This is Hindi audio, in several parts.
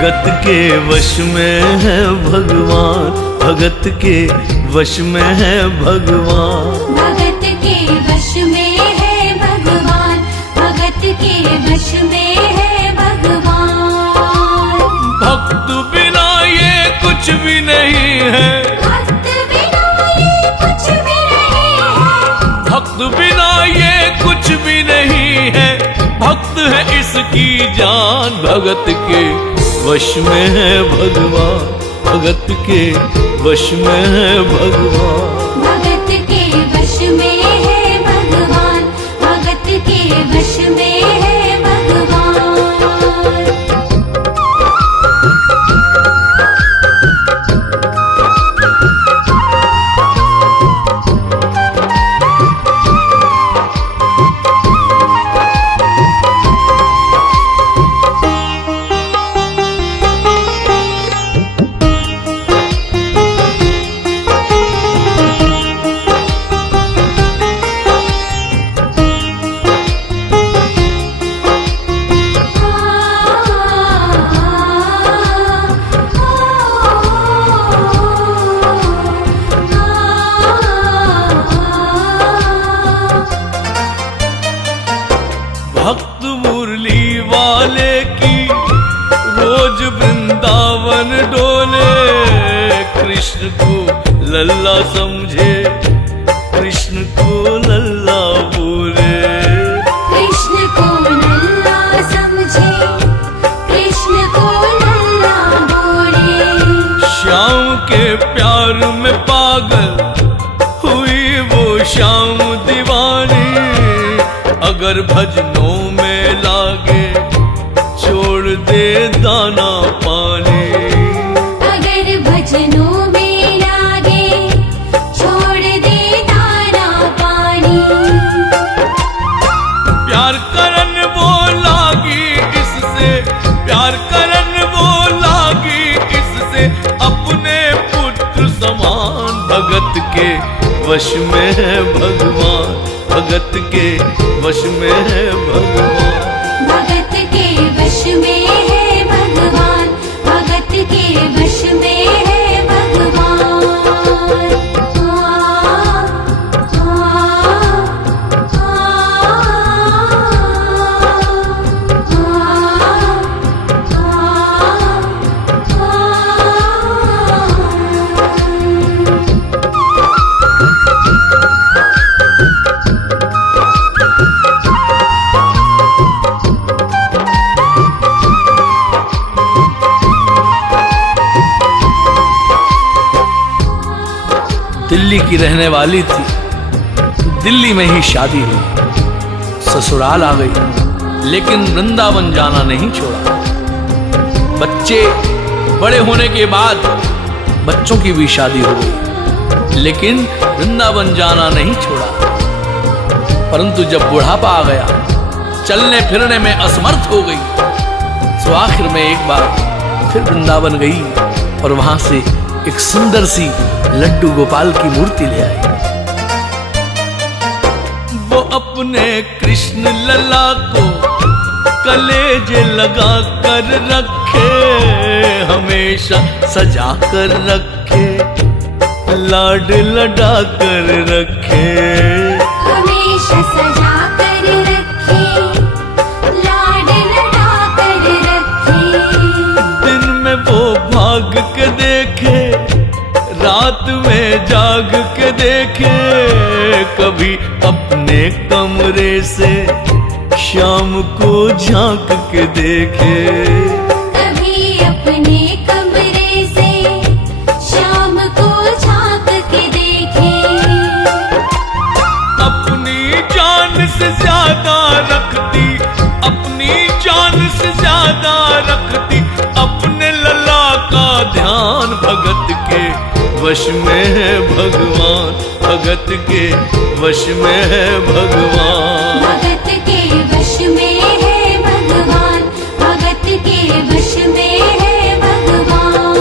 भगत के वश में है भगवान, भगत के वश में है भगवान। भगत के वश में है भगवान, भगत के वश में है भगवान। भक्त बिना ये कुछ भी नहीं है, भक्त बिना ये कुछ भी नहीं है, भक्त बिना ये कुछ भी नहीं है। भक्त है इसकी जान, भगत के वश में है भगवान, भगत के वश में है भगवान। भगत के वश में है भगवान, भगत के वश में है भगवान। भक्त मुरली वाले की रोज वृंदावन डोले, कृष्ण को लल्ला समझे, कृष्ण को लल्ला बोले। कृष्ण को लल्ला समझे, कृष्ण को लल्ला बोले। श्याम के प्यार में पागल हुई वो श्याम दीवानी, अगर भजनों में लागे छोड़ दे दाना पानी। अगर भजनों में लागे छोड़ दे दाना पानी। प्यार करन वो लागी इससे, प्यार करन वो लागी इससे, अपने पुत्र समान। भगत के वश में है भगवान, भगत के वश में है भगवान। भगत के वश में है भगवान, भगत के वश में है भगवान। दिल्ली की रहने वाली थी, दिल्ली में ही शादी हुई, ससुराल आ गई, लेकिन वृंदावन जाना नहीं छोड़ा। बच्चे बड़े होने के बाद बच्चों की भी शादी हो गई, लेकिन वृंदावन जाना नहीं छोड़ा। परंतु जब बुढ़ापा आ गया, चलने फिरने में असमर्थ हो गई, तो आखिर में एक बार फिर वृंदावन गई और वहां से एक सुंदर सी लड्डू गोपाल की मूर्ति ले आई। वो अपने कृष्ण लला को कलेजे लगा कर रखे, हमेशा सजा कर रखे, लाड लडा कर रखे। हमेशा सजा कर रखे, लाड लडा कर रखे। दिन में वो भाग के देखे, रात में जाग के देखे, कभी अपने कमरे से शाम को झांक के देखे। कभी अपने कमरे से शाम को झांक के देखे। अपनी जान से ज्यादा रखती, अपनी जान से ज्यादा रखती, अपने लला का ध्यान। भगत के वश में है भगवान, भगत के वश में है भगवान। भगत के वश में है भगवान, भगत के वश में है भगवान।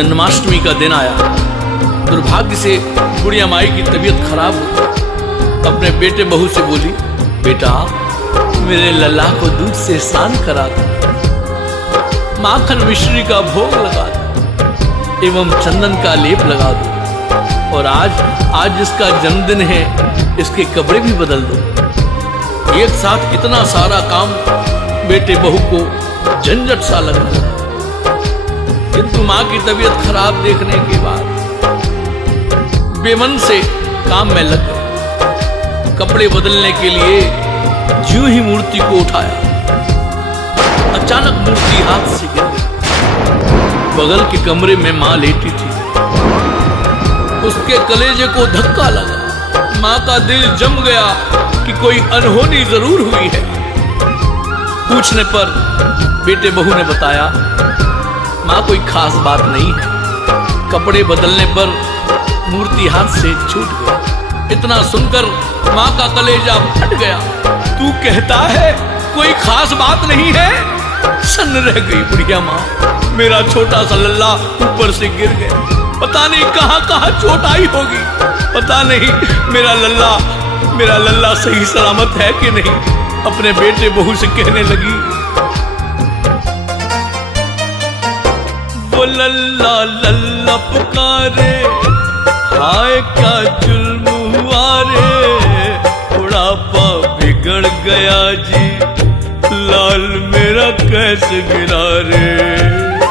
जन्माष्टमी का दिन आया। दुर्भाग्य से बुढ़िया माई की तबीयत खराब हो गई। अपने बेटे बहू से बोली, बेटा मेरे लल्ला को दूध से स्नान करा दो, माखन मिश्री का भोग लगा दो एवं चंदन का लेप लगा दो, और आज जिसका जन्मदिन है इसके कपड़े भी बदल दो। एक साथ इतना सारा काम बेटे बहू को झंझट सा लगने लगा। किंतु मां की तबीयत खराब देखने के बाद बेमन से काम में लग गए। कपड़े बदलने के लिए ज्यों ही मूर्ति को उठाया, अचानक मूर्ति हाथ से गिर गई। बगल के कमरे में मां लेटी थी, उसके कलेजे को धक्का लगा। मां का दिल जम गया कि कोई अनहोनी जरूर हुई है। पूछने पर बेटे बहू ने बताया, मां कोई खास बात नहीं है, कपड़े बदलने पर मूर्ति हाथ से छूट गई। इतना सुनकर मां का कलेजा फट गया। तू कहता है कोई खास बात नहीं है? सन्न रह गई बुढ़िया मां। मेरा छोटा सा लल्ला ऊपर से गिर गया, पता नहीं कहां कहां चोट आई होगी, पता नहीं मेरा लल्ला सही सलामत है कि नहीं। अपने बेटे बहू से कहने लगी, वो लल्ला लल्ला पुकारे, हाय क्या जुल्म हुआ रे, बुढ़ापा बिगड़ गया जी, लाल मेरा कैसे गिरा रे।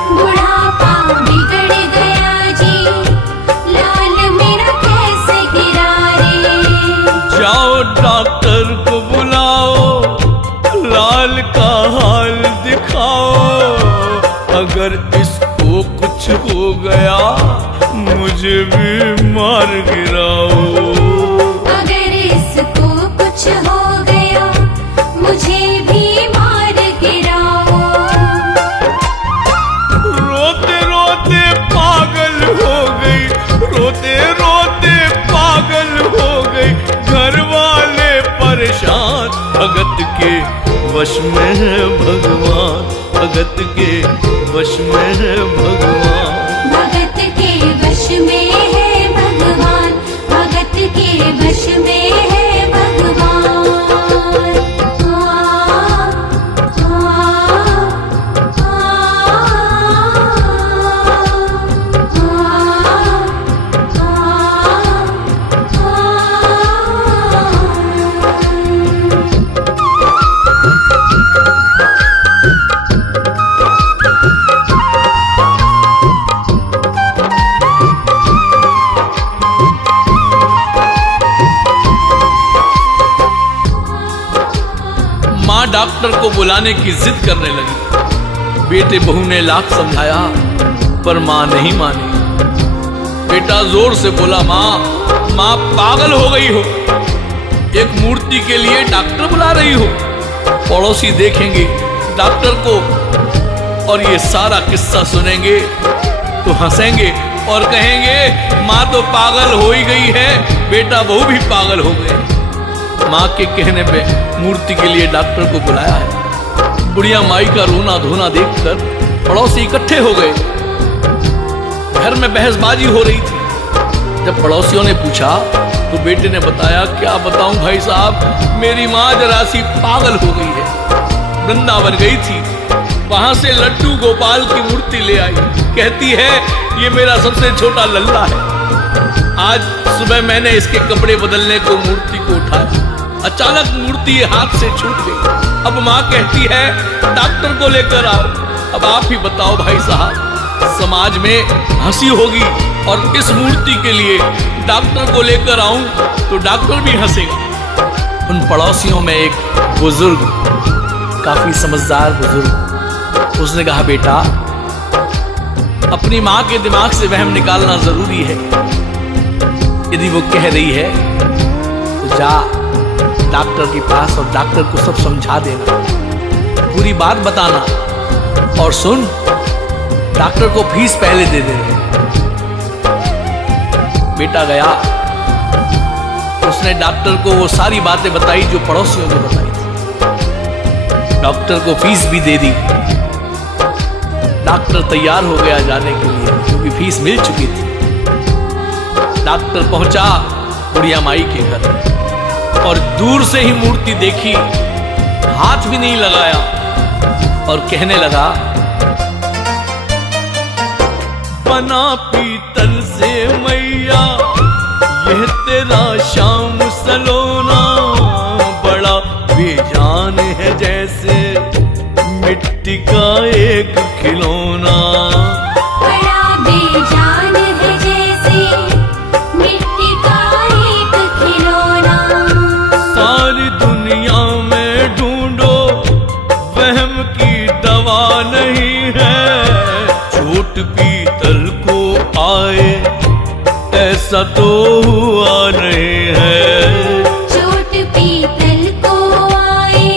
बुढ़ापा बिगड़ गया जी, लाल मेरा कैसे गिरा रे। जाओ डॉक्टर को बुलाओ, लाल का हाल दिखाओ, अगर इसको कुछ हो गया मुझे भी मार गिराओ। अगर इसको कुछ हो गया मुझे भी मार गिराओ। रोते रोते पागल हो गई, रोते रोते पागल हो गई, घर वाले परेशान। भगत के वश में है भगवान, भगत के वश में है भगवान, भगत के वश में है भगवान, भगत के वश में है भगवान। मां डॉक्टर को बुलाने की जिद करने लगी। बेटे बहू ने लाख समझाया पर मां नहीं मानी। बेटा जोर से बोला, मां पागल हो गई हो, एक मूर्ति के लिए डॉक्टर बुला रही हो। पड़ोसी देखेंगे डॉक्टर को और ये सारा किस्सा सुनेंगे तो हंसेंगे और कहेंगे मां तो पागल हो ही गई है, बेटा बहू भी पागल हो गए। मां के कहने पे मूर्ति के लिए डॉक्टर को बुलाया है। बुढ़िया माई का रोना धोना देखकर पड़ोसी इकट्ठे हो गए। घर में बहसबाजी हो रही थी। जब पड़ोसियों ने पूछा तो बेटे ने बताया, क्या बताऊं भाई साहब, मेरी माँ जरा सी पागल हो गई है। वृंदावन गई थी, वहां से लड्डू गोपाल की मूर्ति ले आई, कहती है ये मेरा सबसे छोटा लल्ला है। आज सुबह मैंने इसके कपड़े बदलने को मूर्ति को उठाया, अचानक मूर्ति हाथ से छूट गई। अब माँ कहती है डॉक्टर को लेकर आओ। अब आप ही बताओ भाई साहब, समाज में हंसी होगी और इस मूर्ति के लिए डॉक्टर को लेकर आऊं तो डॉक्टर भी हंसेगा। उन पड़ोसियों में एक बुजुर्ग, काफी समझदार बुजुर्ग, उसने कहा, बेटा अपनी माँ के दिमाग से वहम निकालना जरूरी है। यदि वो कह रही है तो जा डॉक्टर के पास और डॉक्टर को सब समझा देना, पूरी बात बताना, और सुन डॉक्टर को फीस पहले दे देना। बेटा गया, उसने डॉक्टर को वो सारी बातें बताई जो पड़ोसियों ने बताई थी। डॉक्टर को फीस भी दे दी। डॉक्टर तैयार हो गया जाने के लिए, क्योंकि फीस मिल चुकी थी। डॉक्टर पहुंचा बुढ़िया माई के घर और दूर से ही मूर्ति देखी, हाथ भी नहीं लगाया और कहने लगा, बना पीतल से मैया यह तेरा शाम सलोना, बड़ा बेजान है जैसे मिट्टी का एक खिलौना। बड़ा बेजान है जैसे मिट्टी का एक खिलौना। सारी दुनिया में ढूंढो वहम की दवा नहीं है, चोट पीतल को आए ऐसा तो हुआ नहीं है। चोट पीतल को आए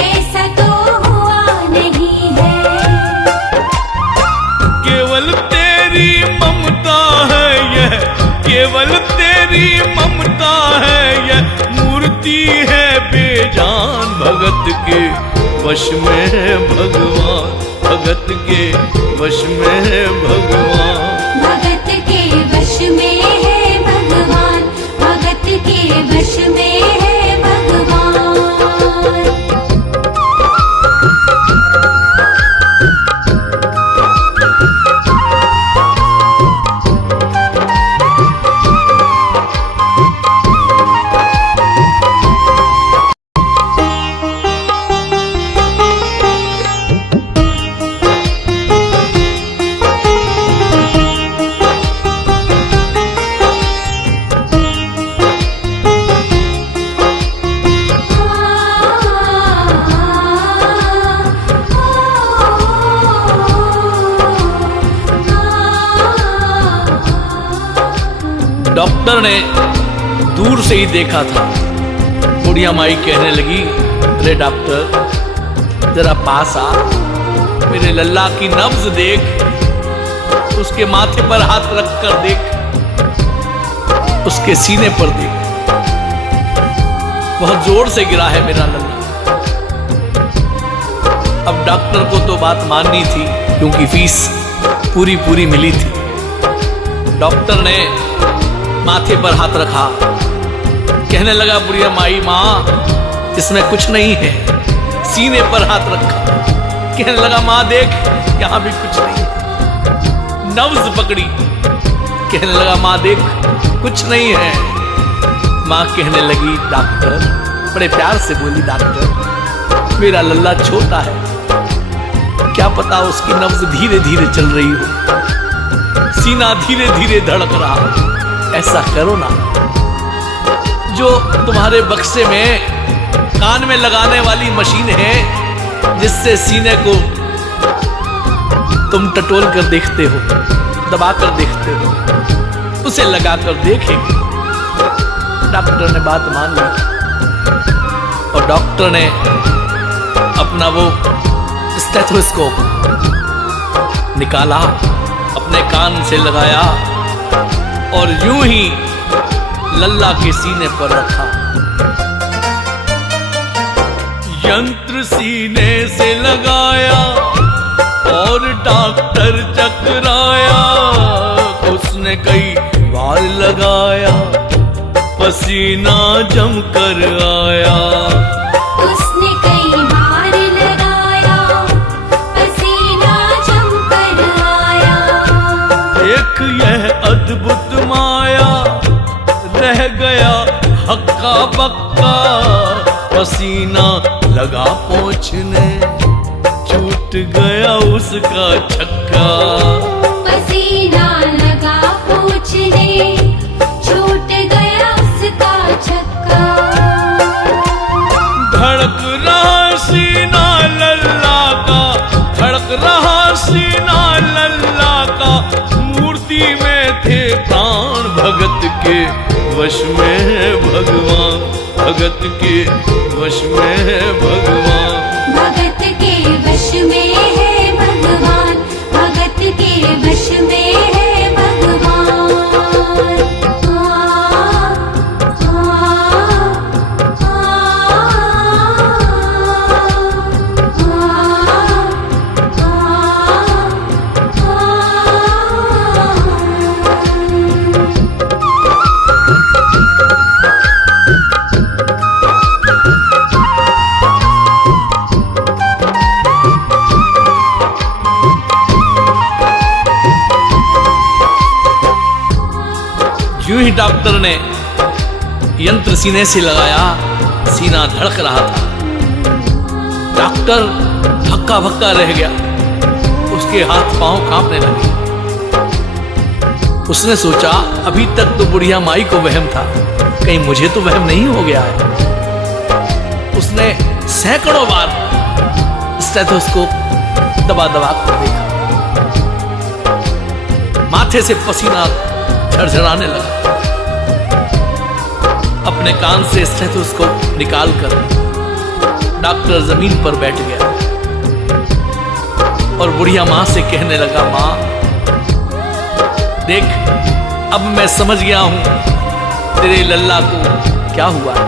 ऐसा तो हुआ नहीं है। केवल तेरी ममता है यह, केवल तेरी ममता है यह, मूर्ति है बेजान भगत के वश में है भगवान, भगत के वश में है भगवान। भगत के वश में है भगवान, भगत के वश में है भगवान। डॉक्टर ने दूर से ही देखा था। बुढ़िया माई कहने लगी, अरे डॉक्टर जरा पास आ, मेरे लल्ला की नब्ज देख, उसके माथे पर हाथ रख कर देख, उसके सीने पर देख, बहुत जोर से गिरा है मेरा लल्ला। अब डॉक्टर को तो बात माननी थी, क्योंकि फीस पूरी पूरी मिली थी। डॉक्टर ने माथे पर हाथ रखा, कहने लगा, बुढ़िया माई माँ इसमें कुछ नहीं है। सीने पर हाथ रखा, कहने लगा, माँ देख यहां भी कुछ नहीं। नब्ज पकड़ी, कहने लगा, माँ देख कुछ नहीं है। माँ कहने लगी, डॉक्टर, बड़े प्यार से बोली, डॉक्टर मेरा लल्ला छोटा है, क्या पता उसकी नब्ज धीरे धीरे चल रही हो, सीना धीरे धीरे धड़क रहा हो। ऐसा करो ना, जो तुम्हारे बक्से में कान में लगाने वाली मशीन है, जिससे सीने को तुम टटोल कर देखते हो, दबा कर देखते हो, उसे लगा कर देखेंगे। डॉक्टर ने बात मान ली और डॉक्टर ने अपना वो स्टेथोस्कोप निकाला, अपने कान से लगाया और यूं ही लल्ला के सीने पर रखा। यंत्र सीने से लगाया और डॉक्टर चकराया, उसने कई बार लगाया, पसीना जम कर आया। उसने कई बार लगाया, पसीना जम कर आया। एक यह अद्भुत माया, रह गया हक्का बक्का, पसीना लगा पोंछने, छूट गया उसका छक्का। पसीना लगा पोंछने, छूट गया उसका छक्का। धड़क रहा सीना लल्ला का, धड़क रहा सीना लल्ला का, मूर्ति में थे प्राण भगत के वश में है भगवान, भगत के वश में है भगवान। भगत के वश में है भगवान, भगत के वश में है भगवान। ही डॉक्टर ने यंत्र सीने से लगाया, सीना धड़क रहा था। डॉक्टर हक्का भक्का रह गया, उसके हाथ पांव कांपने लगे। उसने सोचा अभी तक तो बुढ़िया माई को वहम था, कहीं मुझे तो वहम नहीं हो गया है। उसने सैकड़ों बार स्टेथोस्कोप दबा दबा कर देखा, माथे से पसीना झरझराने लगा। अपने कान से स्टेथोस्कोप निकालकर डॉक्टर जमीन पर बैठ गया और बुढ़िया मां से कहने लगा, मां देख, अब मैं समझ गया हूं तेरे लल्ला को क्या हुआ है।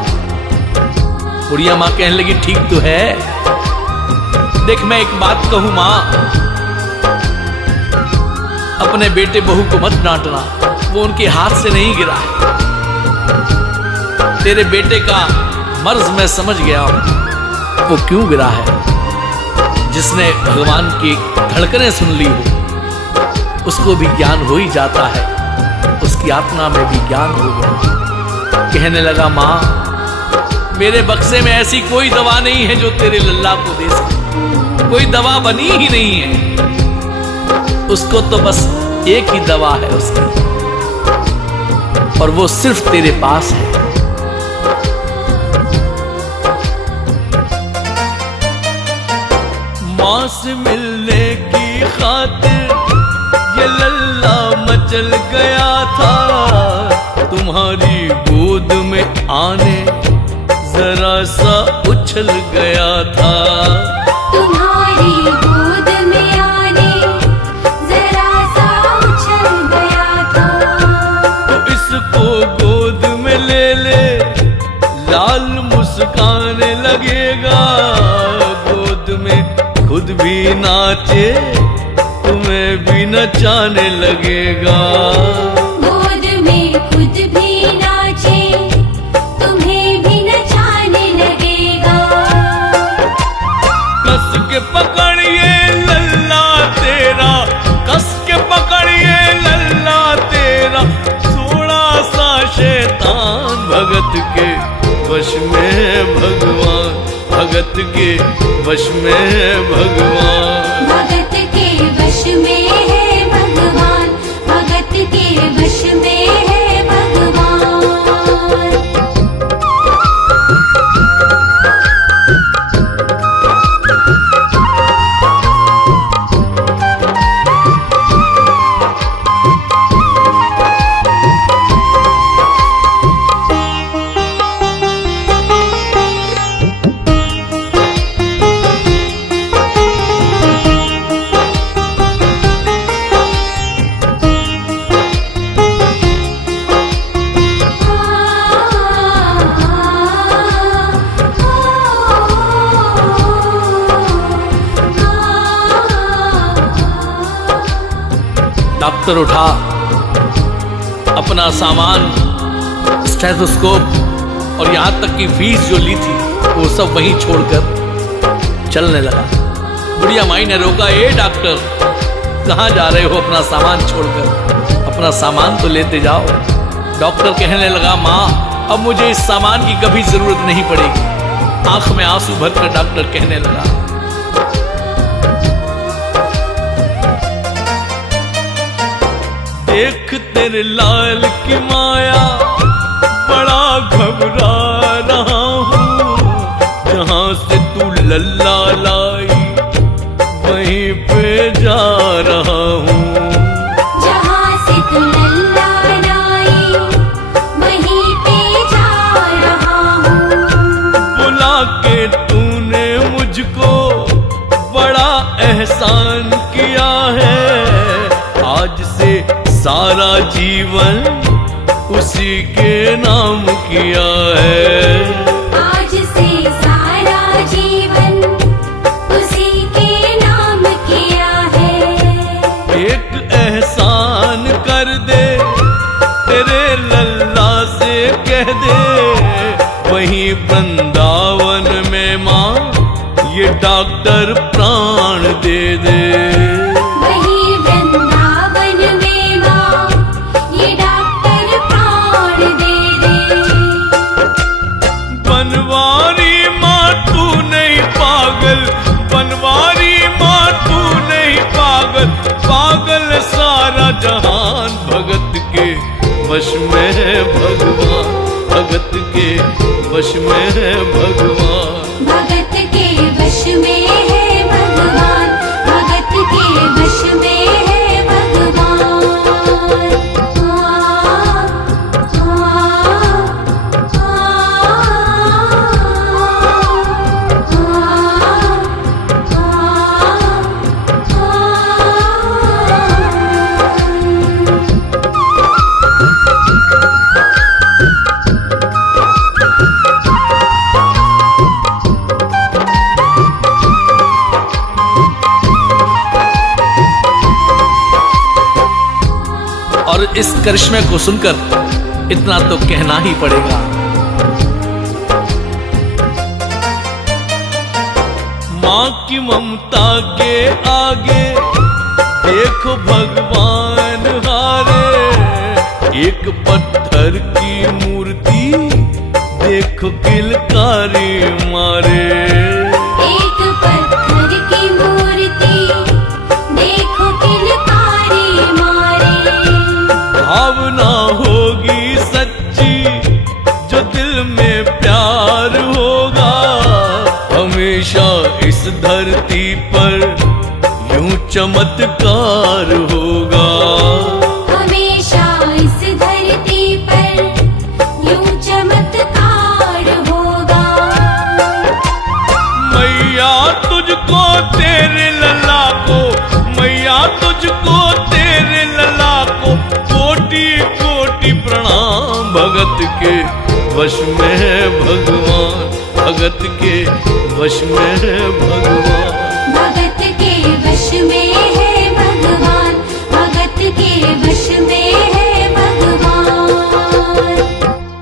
बुढ़िया मां कहने लगी, ठीक तो है। देख, मैं एक बात कहूं मां, अपने बेटे बहू को मत डांटना, वो उनके हाथ से नहीं गिरा है। तेरे बेटे का मर्ज मैं समझ गया हूं, वो क्यों गिरा है। जिसने भगवान की धड़कनें सुन ली हो उसको भी ज्ञान हो ही जाता है, उसकी आत्मा में भी ज्ञान हो गया। कहने लगा, मां मेरे बक्से में ऐसी कोई दवा नहीं है जो तेरे लल्ला को दे सके, कोई दवा बनी ही नहीं है। उसको तो बस एक ही दवा है उसकी, और वो सिर्फ तेरे पास है। मां से मिलने की खातिर ये लल्ला मचल गया था, तुम्हारी गोद में आने जरा सा उछल गया था। तुम्हारी गोद में आने जरा सा उछल गया था। तो इसको गोद में ले ले, लाल मुस्काने लगेगा। गोद में खुद भी नाचे, तुम्हें भी नचाने लगेगा। गोद में खुद भी नाचे, तुम्हें भी नचाने लगेगा। कस के पकड़िए लल्ला तेरा, कस के पकड़िए लल्ला तेरा, थोड़ा सा शैतान भगत के वश में भगवान, भगत के वश में भगवान। भगत के वश में है भगवान, भगत के वश में है भगवान। डॉक्टर उठा, अपना सामान, स्टेथोस्कोप और यहां तक की फीस जो ली थी वो सब वहीं छोड़कर चलने लगा। बुढ़िया माई ने रोका, ए डॉक्टर कहां जा रहे हो अपना सामान छोड़कर, अपना सामान तो लेते जाओ। डॉक्टर कहने लगा, मां अब मुझे इस सामान की कभी जरूरत नहीं पड़ेगी। आंख में आंसू भरकर डॉक्टर कहने लगा, देख तेरे लाल की माया, बड़ा घबरा रहा हूँ। जहां से तू लल्ला लाई वहीं पे जा रहा हूँ। जहां से तू लल्ला लाई वहीं पे जा रहा हूँ। बुला के तूने मुझको बड़ा एहसान किया है, आज से सारा जीवन उसी के नाम किया है। आज से सारा जीवन उसी के नाम किया है। एक एहसान कर दे, तेरे लल्ला से कह दे, वहीं वृंदावन में मां ये डॉक्टर प्राण दे दे। वहीं वृंदावन में मां ये डॉक्टर प्राण वश में है भगवान, भगत के वश में है भगवान। भगत के वश में है भगवान, भगत के वश में है भगवान। और इस करिश्मे को सुनकर इतना तो कहना ही पड़ेगा, माँ की ममता के आगे देखो भगवान हारे। एक पत्थर की मूर्ति देखो किलकारी मारे। एक पत्थर की मूर्ति देखो किलकारी मारे। भावना होगी सच्ची जो दिल में प्यार होगा, हमेशा इस धरती पर यूं चमत्कार होगा। हमेशा इस धरती पर यूं चमत्कार होगा। मैया तुझको तेरे लला को, मैया तुझको तेरे लला को कोटि कोटि प्रणाम। भगत के वश में है भगवान, भगत के वश में है भगवान।